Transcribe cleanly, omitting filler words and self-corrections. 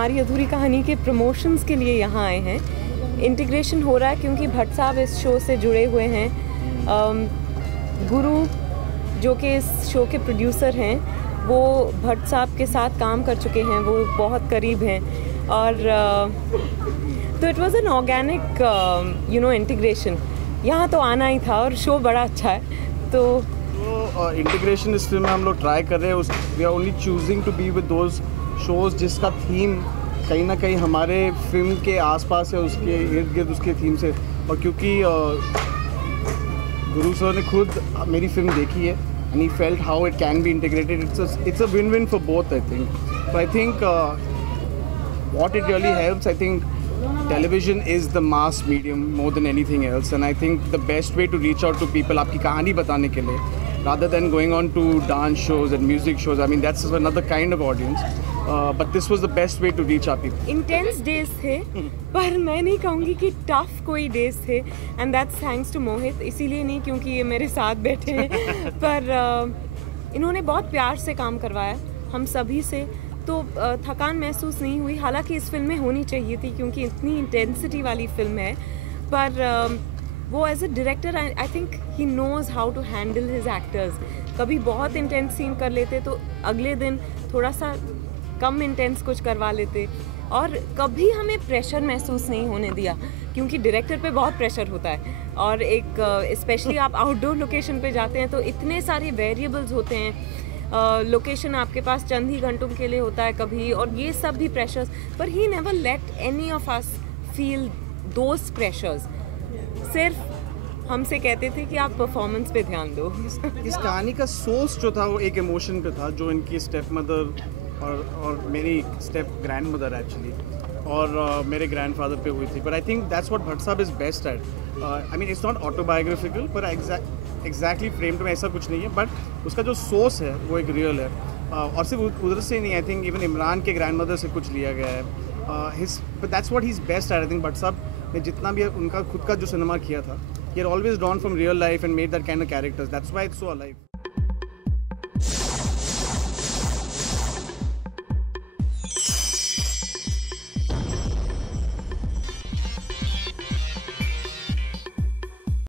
हमारी अधूरी कहानी के प्रमोशंस के लिए यहाँ आए हैं। इंटीग्रेशन हो रहा है क्योंकि भट्ट साहब इस शो से जुड़े हुए हैं। गुरु जो कि इस शो के प्रोड्यूसर हैं, वो भट्ट साहब के साथ काम कर चुके हैं, वो बहुत करीब हैं। और तो it was an organic integration. यहाँ तो आना ही था और शो बड़ा अच्छा है। तो इंटीग्रेशन इस फिल्म में हम लोग ट्राई कर रहे हैं। We are only choosing to be with those shows जिसका थीम कहीं ना कहीं हमारे फिल्म के आसपास है, उसके इर्द गिर्द उसके थीम से। और क्योंकि गुरु सर ने खुद मेरी फिल्म देखी है and he felt how it can be integrated. It's a win-win for both, I think. So I think what it really helps, I think television is the mass medium more than anything else, and I think the best way to reach out to people आपकी कहानी बताने के लिए, rather than going on to dance shows and music shows. I mean that's another kind of audience, but this was the best way to reach our people. Intense days थे, पर मैं नहीं कहूँगी कि टफ कोई डेज थे, and that's thanks to मोहित। इसीलिए नहीं क्योंकि ये मेरे साथ बैठे हैं, पर इन्होंने बहुत प्यार से काम करवाया हम सभी से, तो थकान महसूस नहीं हुई। हालांकि इस फिल्म में होनी चाहिए थी क्योंकि इतनी इंटेंसिटी वाली फिल्म है, पर वो as a director I think he knows how to handle his actors. कभी बहुत इंटेंस सीन कर लेते तो अगले दिन थोड़ा सा कम इंटेंस कुछ करवा लेते, और कभी हमें प्रेशर महसूस नहीं होने दिया क्योंकि डायरेक्टर पे बहुत प्रेशर होता है। और एक स्पेशली आप आउटडोर लोकेशन पे जाते हैं तो इतने सारे वेरिएबल्स होते हैं। लोकेशन आपके पास चंद ही घंटों के लिए होता है कभी, और ये सब भी प्रेशर्स, पर he never let any of us feel those pressures. सिर्फ हमसे कहते थे कि आप परफॉर्मेंस पे ध्यान दो। इस कहानी का सोर्स जो था वो एक इमोशन पे था, जो इनकी स्टेप मदर और मेरी स्टेप ग्रैंड मदर एक्चुअली, और मेरे ग्रैंडफादर पे हुई थी। But I think that's what Bhatt साहब is best at. I mean it's not autobiographical, पर एग्जैक्टली फ्रेम्ड में ऐसा कुछ नहीं है, बट उसका जो सोर्स है वो एक रियल है। और सिर्फ उधर से नहीं, आई थिंक इवन इमरान के ग्रैंड मदर से कुछ लिया गया है। But that's what he is best at. I think Bhatt साहब ने जितना भी उनका खुद का जो सिनेमा किया था, he had always drawn from real life and made that kind of characters. That's why it's so alive.